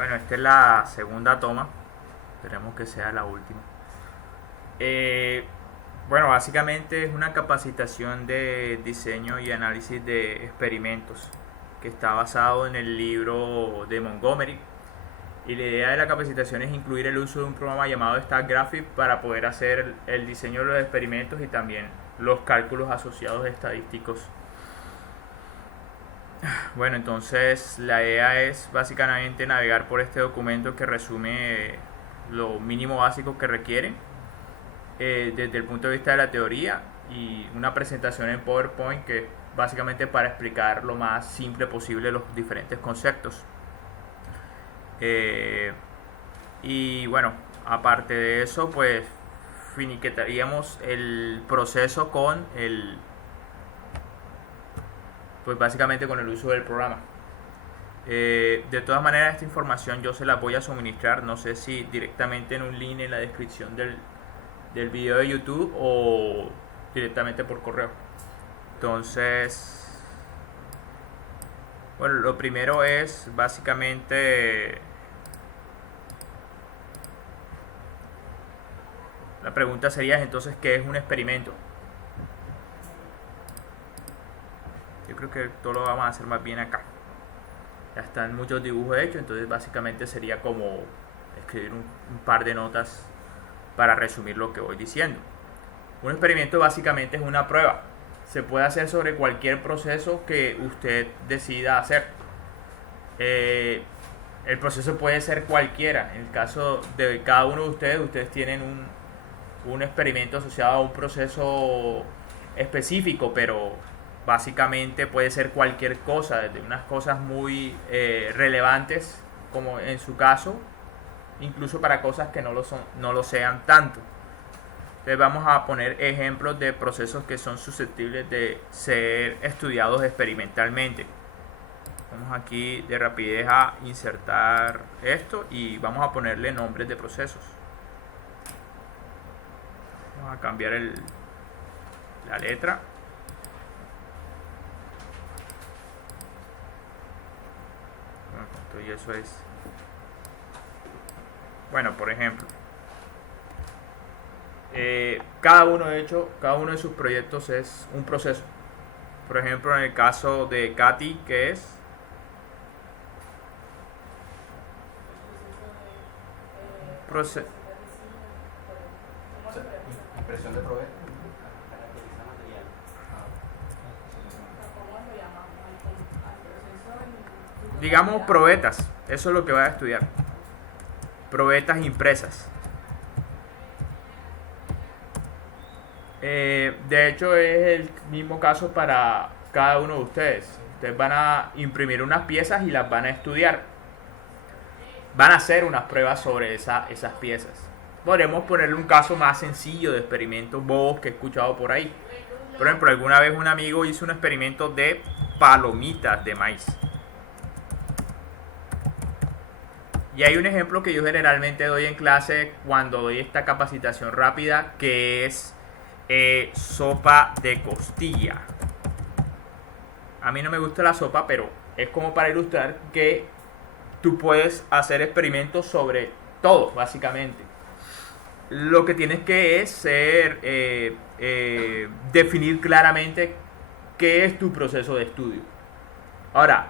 Bueno, esta es la segunda toma. Esperemos que sea la última. Eh, bueno, básicamente es una capacitación de diseño y análisis de experimentos que está basado en el libro de Montgomery. Y la idea de la capacitación es incluir el uso de un programa llamado StatGraphic para poder hacer el diseño de los experimentos y también los cálculos asociados estadísticos. Bueno, entonces la idea es básicamente navegar por este documento que resume lo mínimo básico que requiere desde el punto de vista de la teoría, y una presentación en PowerPoint que básicamente para explicar lo más simple posible los diferentes conceptos. Y bueno, aparte de eso, pues finiquetaríamos el proceso con pues básicamente con el uso del programa. De todas maneras, esta información yo se la voy a suministrar, no sé si directamente en un link en la descripción del video de YouTube o directamente por correo. Entonces, bueno, lo primero es básicamente la pregunta sería entonces, ¿qué es un experimento? Yo creo que todo lo vamos a hacer más bien acá. Ya están muchos dibujos hechos, entonces básicamente sería como escribir un par de notas para resumir lo que voy diciendo. Un experimento básicamente es una prueba. Se puede hacer sobre cualquier proceso que usted decida hacer. El proceso puede ser cualquiera. En el caso de cada uno de ustedes tienen un experimento asociado a un proceso específico, pero básicamente puede ser cualquier cosa, desde unas cosas muy relevantes, como en su caso, incluso para cosas que no lo sean tanto. Entonces vamos a poner ejemplos de procesos que son susceptibles de ser estudiados experimentalmente. Vamos aquí de rapidez a insertar esto y vamos a ponerle nombres de procesos. Vamos a cambiar la letra. Y eso es, bueno, por ejemplo, cada uno de sus proyectos es un proceso. Por ejemplo, en el caso de Katy, que es proceso, Impresión de proveedor. digamos probetas, eso es lo que va a estudiar, probetas impresas. De hecho es el mismo caso para cada uno de ustedes. Ustedes van a imprimir unas piezas y las van a estudiar, van a hacer unas pruebas sobre esas piezas. Podremos ponerle un caso más sencillo de experimentos bobos que he escuchado por ahí. Por ejemplo, alguna vez un amigo hizo un experimento de palomitas de maíz. Y hay un ejemplo que yo generalmente doy en clase cuando doy esta capacitación rápida, que es sopa de costilla. A mí no me gusta la sopa, pero es como para ilustrar que tú puedes hacer experimentos sobre todo, básicamente. Lo que tienes que es definir claramente qué es tu proceso de estudio. Ahora,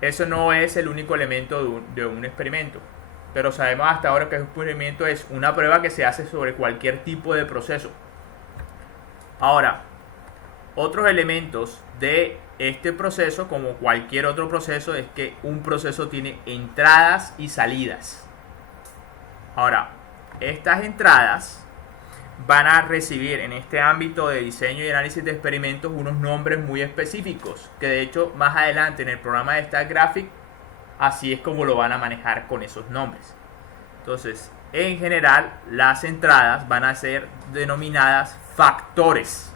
eso no es el único elemento de un experimento, pero sabemos hasta ahora que un experimento es una prueba que se hace sobre cualquier tipo de proceso. Ahora, otros elementos de este proceso, como cualquier otro proceso, es que un proceso tiene entradas y salidas. Ahora, estas entradas van a recibir en este ámbito de diseño y análisis de experimentos unos nombres muy específicos, que de hecho más adelante en el programa de StatGraphic así es como lo van a manejar con esos nombres. Entonces, en general, las entradas van a ser denominadas factores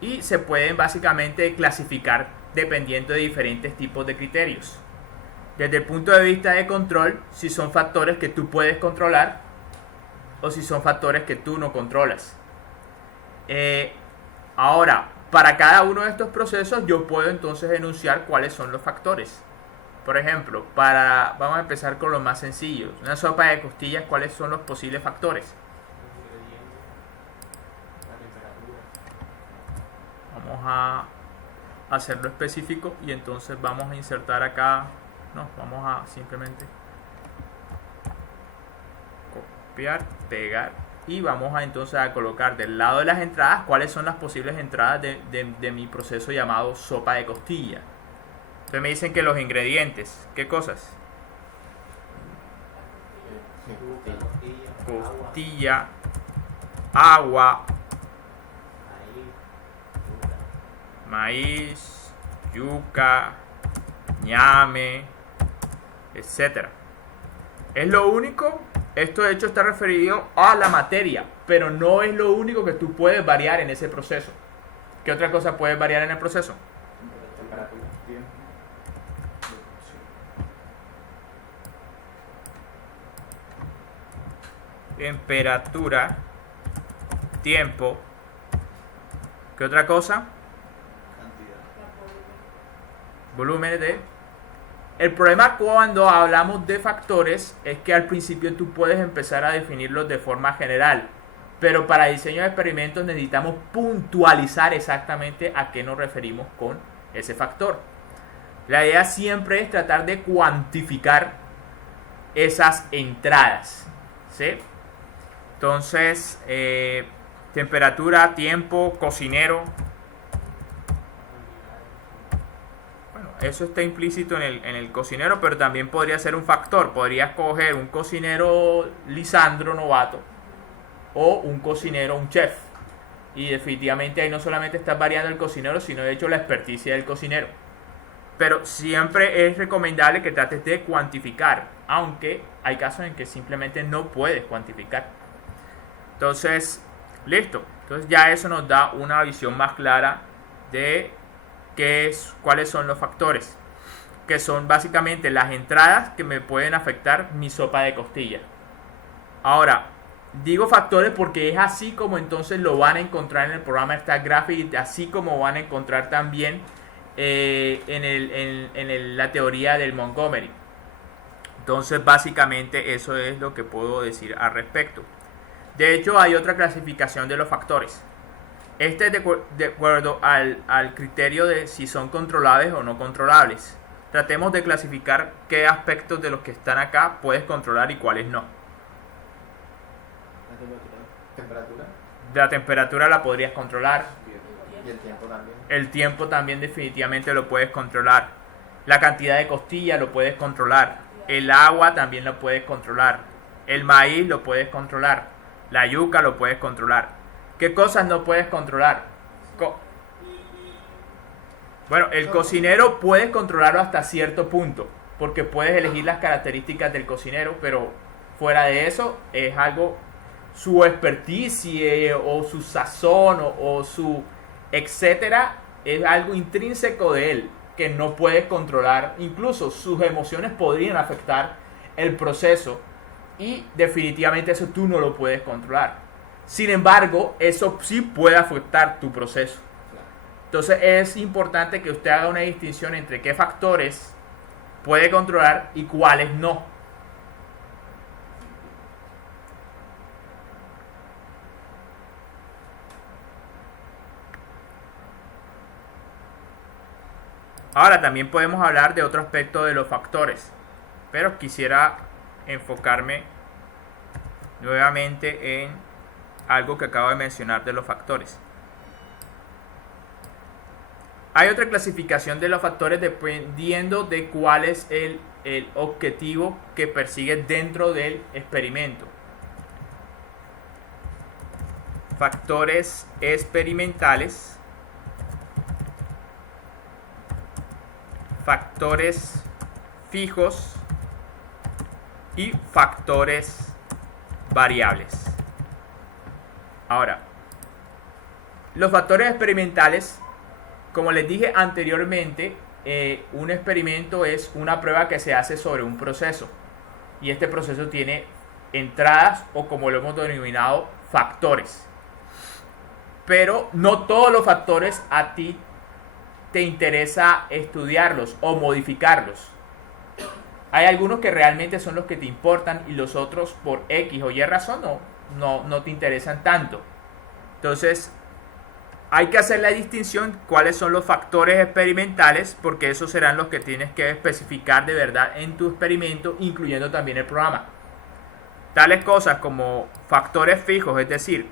y se pueden básicamente clasificar dependiendo de diferentes tipos de criterios. Desde el punto de vista de control, si son factores que tú puedes controlar o si son factores que tú no controlas. Ahora, para cada uno de estos procesos yo puedo entonces enunciar cuáles son los factores. Por ejemplo, vamos a empezar con los más sencillos. Una sopa de costillas, ¿cuáles son los posibles factores? Vamos a hacerlo específico y entonces vamos a insertar acá, no, vamos a simplemente copiar, pegar y vamos a entonces a colocar del lado de las entradas cuáles son las posibles entradas de mi proceso llamado sopa de costilla. Entonces me dicen que los ingredientes, ¿qué cosas? Costilla, agua, maíz, yuca, ñame, etcétera. Es lo único, esto de hecho está referido a la materia, pero no es lo único que tú puedes variar en ese proceso. ¿Qué otra cosa puedes variar en el proceso? Temperatura, tiempo. Temperatura, tiempo. ¿Qué otra cosa? Cantidad. Volúmenes de... El problema cuando hablamos de factores es que al principio tú puedes empezar a definirlos de forma general, pero para diseño de experimentos necesitamos puntualizar exactamente a qué nos referimos con ese factor. La idea siempre es tratar de cuantificar esas entradas, ¿sí? Entonces, temperatura, tiempo, cocinero. Bueno, eso está implícito en el cocinero, pero también podría ser un factor. Podrías coger un cocinero Lisandro novato o un cocinero, un chef. Y definitivamente ahí no solamente estás variando el cocinero, sino de hecho la experticia del cocinero. Pero siempre es recomendable que trates de cuantificar, aunque hay casos en que simplemente no puedes cuantificar. Entonces, listo. Entonces ya eso nos da una visión más clara de cuáles son los factores, que son básicamente las entradas que me pueden afectar mi sopa de costilla. Ahora, digo factores porque es así como entonces lo van a encontrar en el programa StatGraphics, así como van a encontrar también la teoría del Montgomery. Entonces básicamente eso es lo que puedo decir al respecto. De hecho hay otra clasificación de los factores. Este es de acuerdo al criterio de si son controlables o no controlables. Tratemos de clasificar qué aspectos de los que están acá puedes controlar y cuáles no. La temperatura. La temperatura la podrías controlar. Y el tiempo también. El tiempo también definitivamente lo puedes controlar. La cantidad de costilla lo puedes controlar. El agua también lo puedes controlar. El maíz lo puedes controlar. La yuca lo puedes controlar. ¿Qué cosas no puedes controlar? Bueno, el cocinero puedes controlarlo hasta cierto punto, porque puedes elegir las características del cocinero, pero fuera de eso es algo, su experticia o su sazón o su etcétera, es algo intrínseco de él que no puedes controlar. Incluso sus emociones podrían afectar el proceso y definitivamente eso tú no lo puedes controlar. Sin embargo, eso sí puede afectar tu proceso. Entonces es importante que usted haga una distinción entre qué factores puede controlar y cuáles no. Ahora también podemos hablar de otro aspecto de los factores, pero quisiera enfocarme nuevamente en algo que acabo de mencionar de los factores. Hay otra clasificación de los factores dependiendo de cuál es el objetivo que persigue dentro del experimento. Factores experimentales, factores fijos y factores variables. Ahora, los factores experimentales, como les dije anteriormente, un experimento es una prueba que se hace sobre un proceso y este proceso tiene entradas o, como lo hemos denominado, factores. Pero no todos los factores a ti te interesa estudiarlos o modificarlos. Hay algunos que realmente son los que te importan y los otros por X o Y razón no te interesan tanto. Entonces, hay que hacer la distinción cuáles son los factores experimentales, porque esos serán los que tienes que especificar de verdad en tu experimento, incluyendo también el programa. Tales cosas como factores fijos, es decir,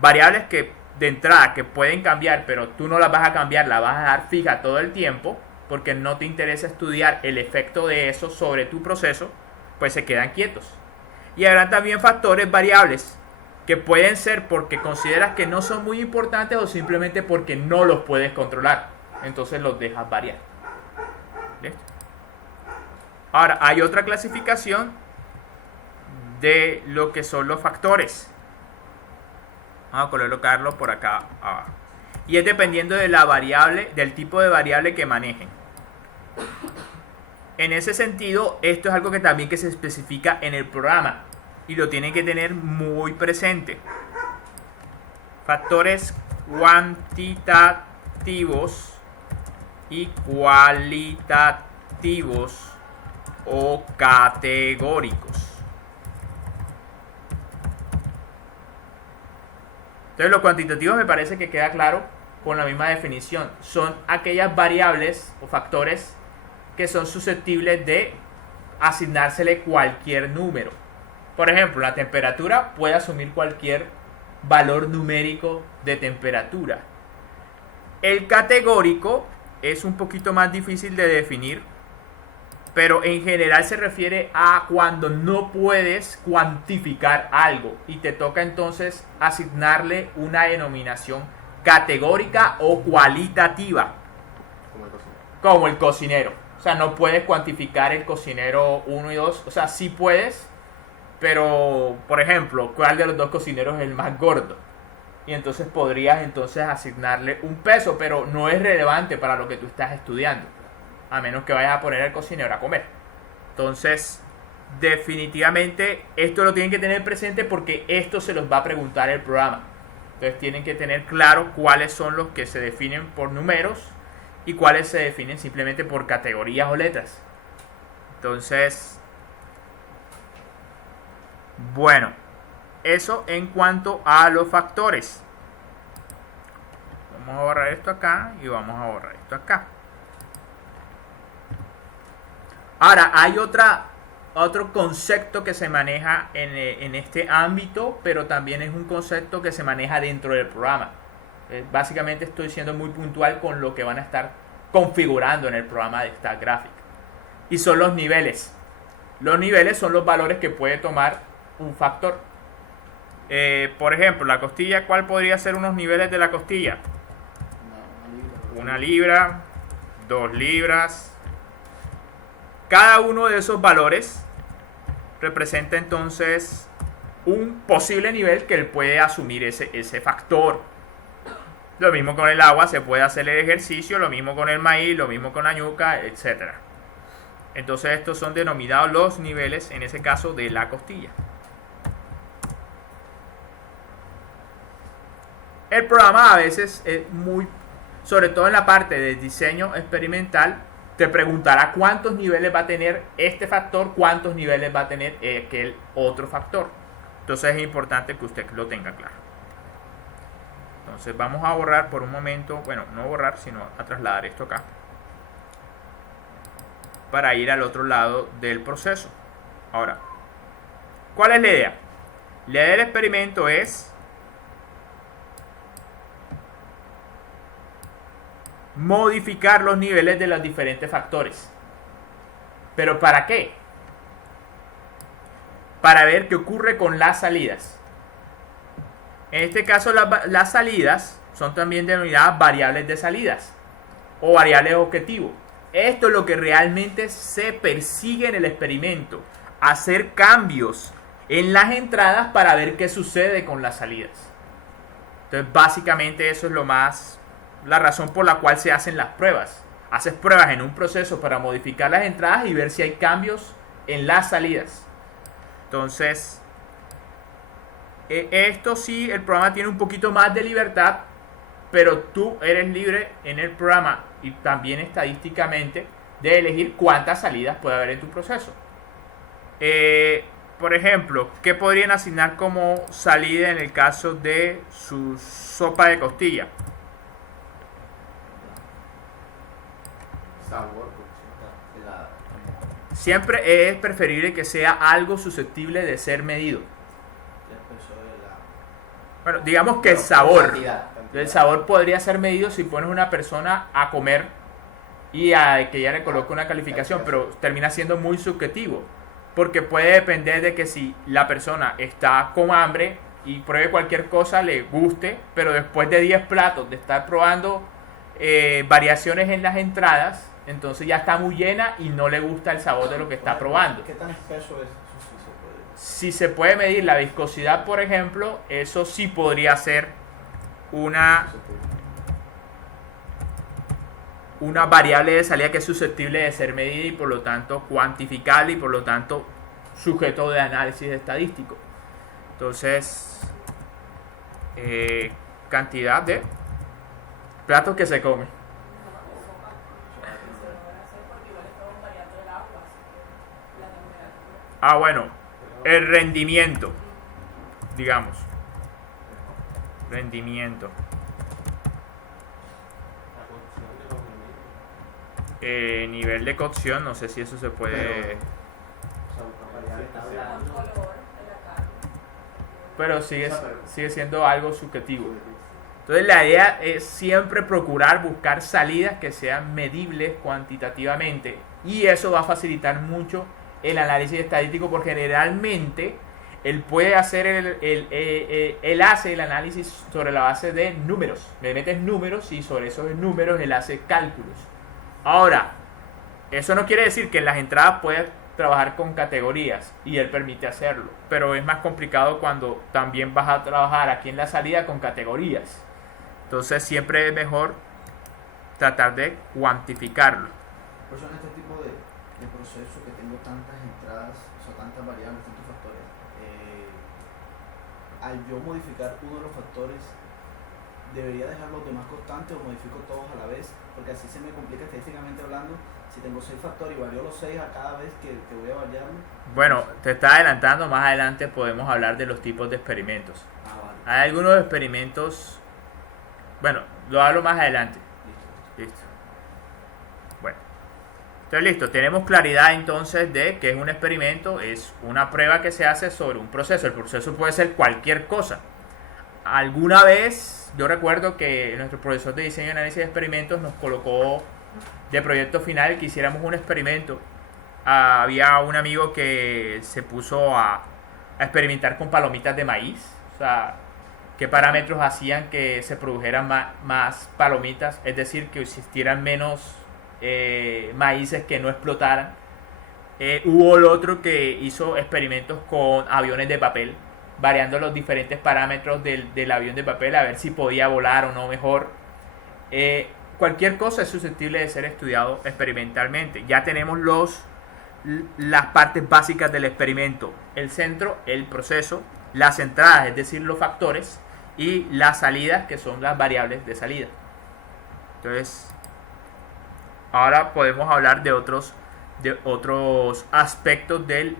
variables que de entrada que pueden cambiar, pero tú no las vas a cambiar, las vas a dejar fija todo el tiempo, porque no te interesa estudiar el efecto de eso sobre tu proceso, pues se quedan quietos. Y habrá también factores variables que pueden ser porque consideras que no son muy importantes o simplemente porque no los puedes controlar. Entonces los dejas variar. ¿Listo? Ahora, hay otra clasificación de lo que son los factores. Vamos a colocarlo por acá abajo. Y es dependiendo de la variable, del tipo de variable que manejen. En ese sentido, esto es algo que también que se especifica en el programa y lo tienen que tener muy presente. Factores cuantitativos y cualitativos o categóricos. Entonces, los cuantitativos me parece que queda claro con la misma definición. Son aquellas variables o factores que son susceptibles de asignársele cualquier número. Por ejemplo, la temperatura puede asumir cualquier valor numérico de temperatura. El categórico es un poquito más difícil de definir, pero en general se refiere a cuando no puedes cuantificar algo y te toca entonces asignarle una denominación categórica o cualitativa. Como el cocinero. Como el cocinero. O sea, no puedes cuantificar el cocinero 1 y 2. O sea, sí puedes, pero, por ejemplo, ¿cuál de los dos cocineros es el más gordo? Y entonces podrías asignarle un peso, pero no es relevante para lo que tú estás estudiando, a menos que vayas a poner al cocinero a comer. Entonces, definitivamente, esto lo tienen que tener presente porque esto se los va a preguntar el programa. Entonces, tienen que tener claro cuáles son los que se definen por números y cuáles se definen simplemente por categorías o letras. Entonces, bueno, eso en cuanto a los factores. Vamos a borrar esto acá y vamos a borrar esto acá. Ahora, hay otro concepto que se maneja en este ámbito, pero también es un concepto que se maneja dentro del programa. Básicamente estoy siendo muy puntual con lo que van a estar configurando en el programa de Stack Graphic. Y son los niveles. Los niveles son los valores que puede tomar un factor. Por ejemplo, la costilla, ¿cuál podría ser unos niveles de la costilla? Una libra, 2 libras. Cada uno de esos valores representa entonces un posible nivel que él puede asumir ese factor. Lo mismo con el agua, se puede hacer el ejercicio, lo mismo con el maíz, lo mismo con la yuca, etc. Entonces estos son denominados los niveles, en ese caso, de la costilla. El programa a veces es muy, sobre todo en la parte de diseño experimental, te preguntará cuántos niveles va a tener este factor, cuántos niveles va a tener aquel otro factor. Entonces es importante que usted lo tenga claro. Entonces vamos a borrar por un momento, bueno, no borrar, sino a trasladar esto acá, para ir al otro lado del proceso. Ahora, ¿cuál es la idea? La idea del experimento es modificar los niveles de los diferentes factores. ¿Pero para qué? Para ver qué ocurre con las salidas. En este caso, las salidas son también denominadas variables de salidas o variables objetivo. Esto es lo que realmente se persigue en el experimento: hacer cambios en las entradas para ver qué sucede con las salidas. Entonces, básicamente eso es la razón por la cual se hacen las pruebas. Haces pruebas en un proceso para modificar las entradas y ver si hay cambios en las salidas. Entonces, esto sí, el programa tiene un poquito más de libertad, pero tú eres libre en el programa y también estadísticamente de elegir cuántas salidas puede haber en tu proceso. Por ejemplo, ¿qué podrían asignar como salida en el caso de su sopa de costilla? Sabor, cocción, helada. Siempre es preferible que sea algo susceptible de ser medido. Ya empezó helada. Bueno, digamos que el sabor. Cantidad. El sabor podría ser medido si pones una persona a comer y a que ella le coloque una calificación, pero termina siendo muy subjetivo, porque puede depender de que si la persona está con hambre y pruebe cualquier cosa, le guste, pero después de 10 platos de estar probando variaciones en las entradas, entonces ya está muy llena y no le gusta el sabor de lo que está probando. ¿Qué tan espeso es? Eso sí se puede. Si se puede medir la viscosidad, por ejemplo, eso sí podría ser una variable de salida que es susceptible de ser medida y por lo tanto cuantificable y por lo tanto sujeto de análisis estadístico. Entonces, cantidad de platos que se comen. Ah, bueno, el rendimiento, digamos. Rendimiento. Nivel de cocción, no sé si eso se puede. Pero sigue siendo algo subjetivo. Entonces la idea es siempre procurar buscar salidas que sean medibles cuantitativamente. Y eso va a facilitar mucho el análisis estadístico, porque generalmente él puede hacer él hace el análisis sobre la base de números. Le metes números y sobre esos números él hace cálculos. Ahora, eso no quiere decir que en las entradas puedas trabajar con categorías y él permite hacerlo, pero es más complicado cuando también vas a trabajar aquí en la salida con categorías. Entonces siempre es mejor tratar de cuantificarlo. Por eso en este tipo de proceso que tengo tantas entradas, o sea, tantas variables, tantos factores, al yo modificar uno de los factores, ¿debería dejar los demás constantes o modifico todos a la vez? Porque así se me complica estadísticamente hablando. Si tengo 6 factores y varío los 6 a cada vez que voy a variarlo. Bueno, te está adelantando, más adelante podemos hablar de los tipos de experimentos. Vale. Hay algunos experimentos, bueno, lo hablo más adelante. Listo. Bueno, entonces listo, tenemos claridad entonces de que es un experimento, es una prueba que se hace sobre un proceso. El proceso puede ser cualquier cosa. Alguna vez, yo recuerdo que nuestro profesor de diseño y análisis de experimentos nos colocó de proyecto final que hiciéramos un experimento. Había un amigo que se puso a experimentar con palomitas de maíz, o sea, qué parámetros hacían que se produjeran más palomitas, es decir, que existieran menos maíces que no explotaran. Hubo el otro que hizo experimentos con aviones de papel, variando los diferentes parámetros del avión de papel a ver si podía volar o no mejor. Cualquier cosa es susceptible de ser estudiado experimentalmente. Ya tenemos las partes básicas del experimento: el centro, el proceso, las entradas, es decir, los factores, y las salidas, que son las variables de salida. Entonces, ahora podemos hablar de otros aspectos del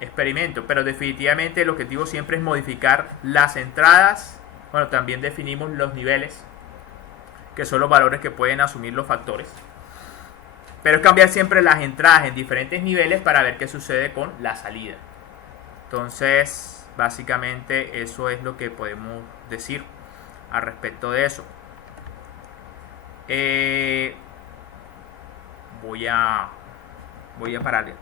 experimento, pero definitivamente el objetivo siempre es modificar las entradas. Bueno, también definimos los niveles, que son los valores que pueden asumir los factores, pero es cambiar siempre las entradas en diferentes niveles para ver qué sucede con la salida. Entonces, básicamente eso es lo que podemos decir al respecto de eso. Voy a parar.